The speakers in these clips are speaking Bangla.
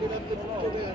Gracias.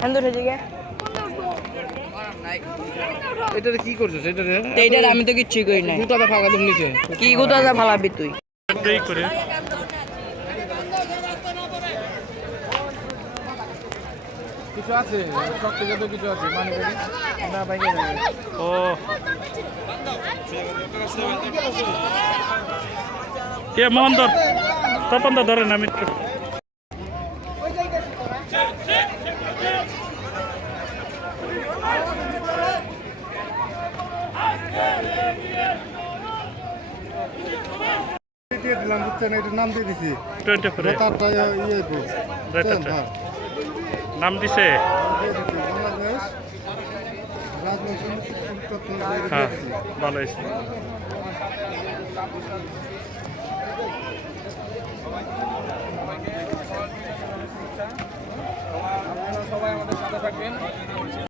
সুন্দর হয়েছে গে এটা কি করছিস? এটা রে তো এইটার আমি তো কিচ্ছুই করি নাই। জুতাটা ফাঁকা তুমি নিচে কি কোথাও ফালাবি তুই? কিছু আছে? শক্তি যত কিছু আছে। মানে না বাইকে ও। কে মোহন ধর তপন দা ধরেন আমি একটু। দিয়ে দিলাম বুঝছেন? এটার নাম দিয়ে দিছি। টোয়েন্টি ফোরে? তারটা ইয়ে রাইটারটা। নাম দিছে? বাংলাদেশ। হ্যাঁ ভালো হয়েছে। সবাই আমাদের সাথে থাকবেন।